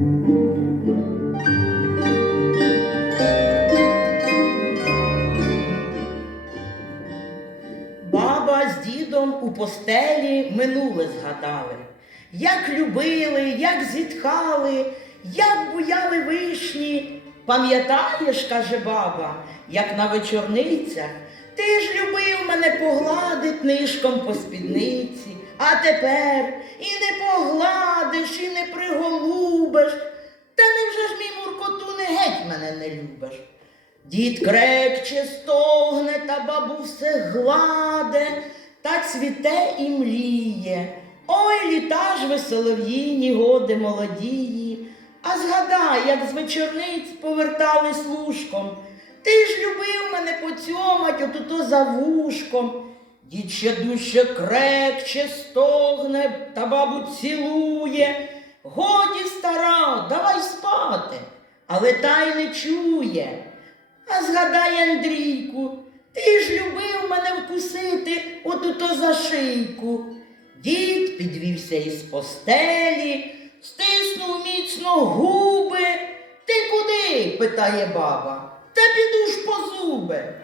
Баба з дідом у постелі минуле згадали. Як любили, як зітхали, як буяли вишні. Пам'ятаєш, каже баба, як на вечорницях, ти ж любив мене погладить нишком по спідниці, а тепер і не погладиш, і не приголубиш. Та невже ж мій Муркоту не геть мене не любиш? Дід крекче стогне, та бабу все гладе, та цвіте і мліє. Ой, літа ж ви солов'їні, годи молодії. А згадай, як з вечорниць повертались лужком. Ти ж любив мене поцьомать отуто за вушком. Дід ще дужче крекче стогне та бабу цілує. Годі, стара, давай спати, але та й не чує. А згадай, Андрійку, ти ж любив мене вкусити отуто за шийку. Дід підвівся із постелі, стиснув міцно губи. Ти куди? питає баба. Та піду ж по зуби.